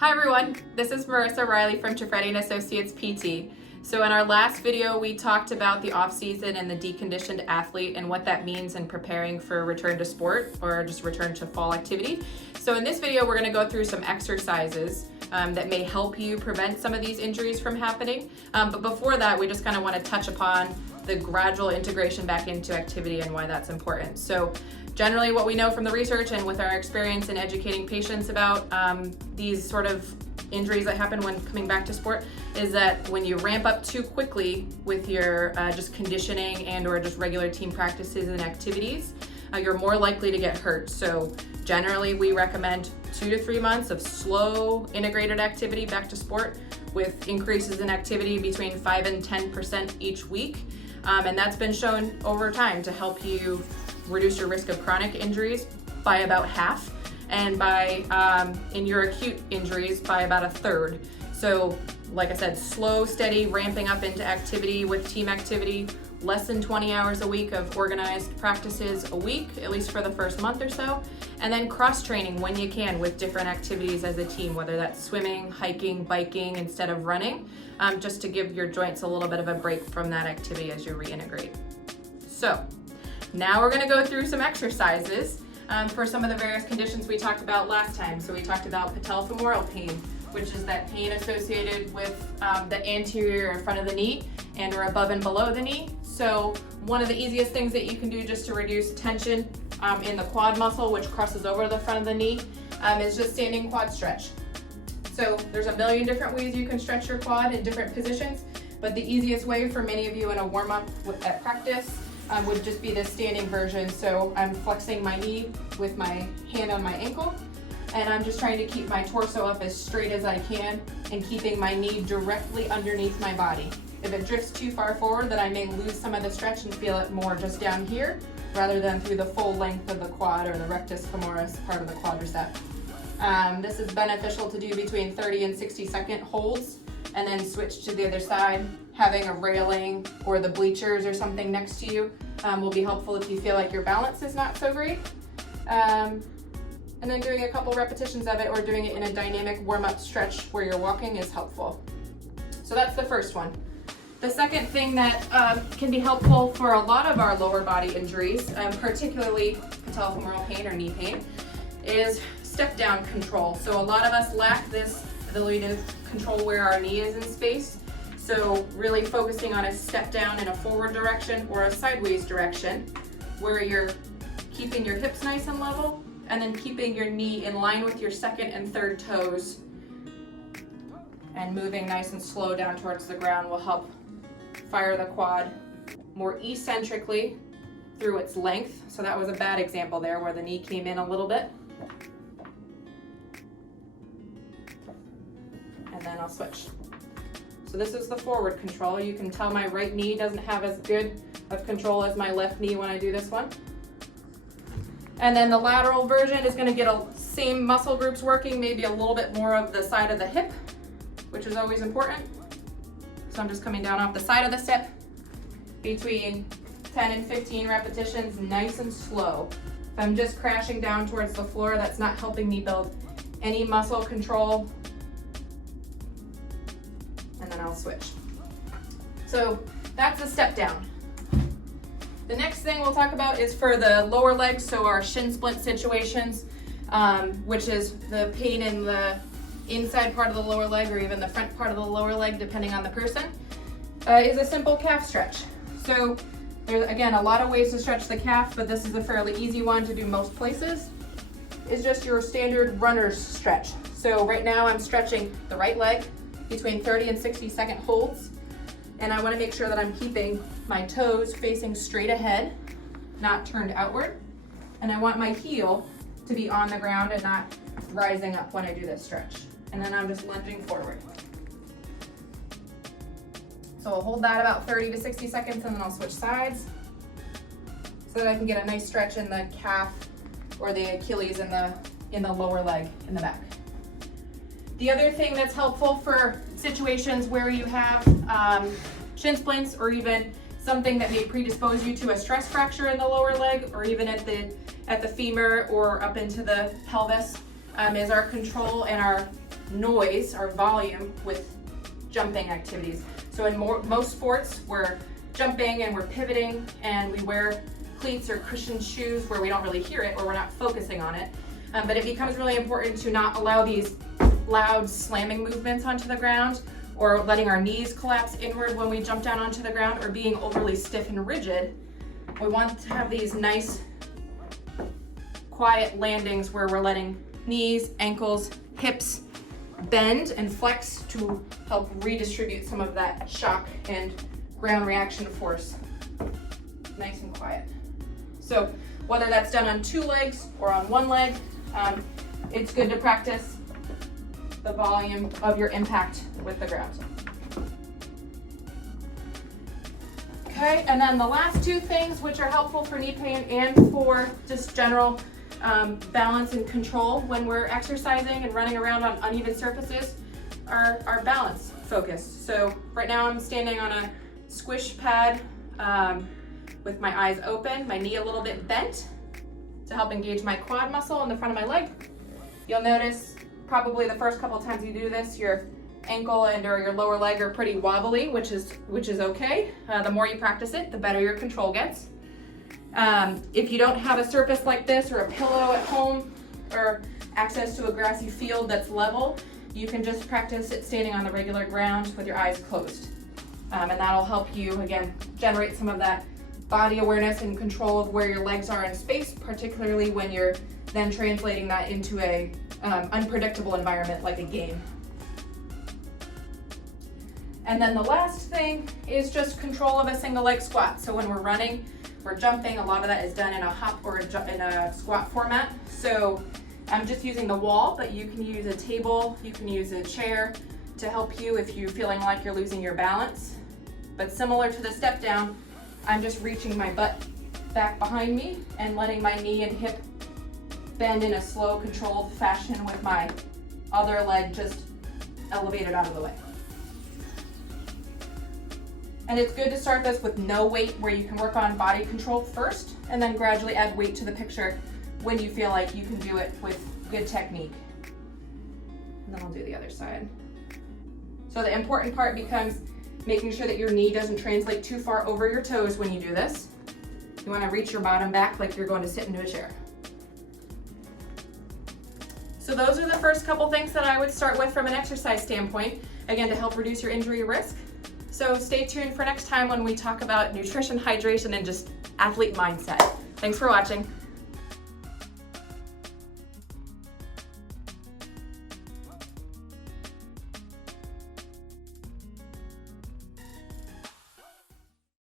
Hi everyone, this is Marissa Riley from Tafretti & Associates PT. So in our last video, we talked about the off-season and the deconditioned athlete and what that means in preparing for return to sport or just return to fall activity. So in this video, we're gonna go through some exercises that may help you prevent some of these injuries from happening. But before that, we just kind of want to touch upon the gradual integration back into activity and why that's important. So generally what we know from the research and with our experience in educating patients about these sort of injuries that happen when coming back to sport is that when you ramp up too quickly with your just conditioning and or just regular team practices and activities, you're more likely to get hurt. So generally we recommend 2 to 3 months of slow integrated activity back to sport with increases in activity between 5 and 10% each week. And that's been shown over time to help you reduce your risk of chronic injuries by about half, and by in your acute injuries by about 1/3. So like I said, slow, steady ramping up into activity with team activity, less than 20 hours a week of organized practices a week, at least for the first month or so, and then cross-training when you can with different activities as a team, whether that's swimming, hiking, biking instead of running, just to give your joints a little bit of a break from that activity as you reintegrate. So now we're gonna go through some exercises for some of the various conditions we talked about last time. So we talked about patellofemoral pain, which is that pain associated with the anterior in front of the knee and or above and below the knee. So one of the easiest things that you can do just to reduce tension in the quad muscle, which crosses over the front of the knee, is just standing quad stretch. So there's a million different ways you can stretch your quad in different positions, but the easiest way for many of you in a warm-up at practice would just be the standing version. So I'm flexing my knee with my hand on my ankle, and I'm just trying to keep my torso up as straight as I can and keeping my knee directly underneath my body. If it drifts too far forward, then I may lose some of the stretch and feel it more just down here rather than through the full length of the quad or the rectus femoris part of the quadricep. This is beneficial to do between 30 and 60-second holds, and then switch to the other side. Having a railing or the bleachers or something next to you will be helpful if you feel like your balance is not so great. And then doing a couple repetitions of it or doing it in a dynamic warm-up stretch where you're walking is helpful. So that's the first one. The second thing that can be helpful for a lot of our lower body injuries, particularly patellofemoral pain or knee pain, is step down control. So a lot of us lack this ability to control where our knee is in space. So really focusing on a step down in a forward direction or a sideways direction where you're keeping your hips nice and level and then keeping your knee in line with your second and third toes and moving nice and slow down towards the ground will help fire the quad more eccentrically through its length. So that was a bad example there where the knee came in a little bit. And then I'll switch. So this is the forward control. You can tell my right knee doesn't have as good of control as my left knee when I do this one. And then the lateral version is going to get same muscle groups working, maybe a little bit more of the side of the hip, which is always important. So I'm just coming down off the side of the hip between 10 and 15 repetitions, nice and slow. If I'm just crashing down towards the floor, that's not helping me build any muscle control. And then I'll switch. So that's a step down. The next thing we'll talk about is for the lower legs, so our shin splint situations, which is the pain in the inside part of the lower leg or even the front part of the lower leg, depending on the person, is a simple calf stretch. So there's, again, a lot of ways to stretch the calf, but this is a fairly easy one to do most places. It's just your standard runner's stretch. So right now I'm stretching the right leg between 30 and 60-second holds. And I want to make sure that I'm keeping my toes facing straight ahead, not turned outward. And I want my heel to be on the ground and not rising up when I do this stretch. And then I'm just lunging forward. So I'll hold that about 30 to 60 seconds and then I'll switch sides so that I can get a nice stretch in the calf or the Achilles in the lower leg in the back. The other thing that's helpful for situations where you have shin splints or even something that may predispose you to a stress fracture in the lower leg or even at the femur or up into the pelvis is our control and our noise or volume with jumping activities. So in most sports, we're jumping and we're pivoting and we wear cleats or cushioned shoes where we don't really hear it or we're not focusing on it. But it becomes really important to not allow these loud slamming movements onto the ground or letting our knees collapse inward when we jump down onto the ground or being overly stiff and rigid. We want to have these nice, quiet landings where we're letting knees, ankles, hips bend and flex to help redistribute some of that shock and ground reaction force. Nice and quiet. So whether that's done on 2 legs or on 1 leg, it's good to practice the volume of your impact with the ground. Okay, and then the last 2 things which are helpful for knee pain and for just general balance and control when we're exercising and running around on uneven surfaces are our balance focus. So right now I'm standing on a squish pad with my eyes open, my knee a little bit bent to help engage my quad muscle in the front of my leg. You'll notice probably the first couple of times you do this, your ankle and or your lower leg are pretty wobbly, which is okay. The more you practice it, the better your control gets. If you don't have a surface like this or a pillow at home or access to a grassy field that's level, you can just practice it standing on the regular ground with your eyes closed. And that'll help you, again, generate some of that body awareness and control of where your legs are in space, particularly when you're then translating that into a unpredictable environment like a game. And then the last thing is just control of a single leg squat. So when we're running, we're jumping, a lot of that is done in a hop or in a squat format. So I'm just using the wall, but you can use a table, you can use a chair to help you if you're feeling like you're losing your balance. But similar to the step down, I'm just reaching my butt back behind me and letting my knee and hip bend in a slow, controlled fashion with my other leg just elevated out of the way. And it's good to start this with no weight where you can work on body control first and then gradually add weight to the picture when you feel like you can do it with good technique. And then I'll do the other side. So the important part becomes making sure that your knee doesn't translate too far over your toes when you do this. You want to reach your bottom back like you're going to sit into a chair. So those are the first couple things that I would start with from an exercise standpoint, again, to help reduce your injury risk. So stay tuned for next time when we talk about nutrition, hydration, and just athlete mindset. Thanks for watching.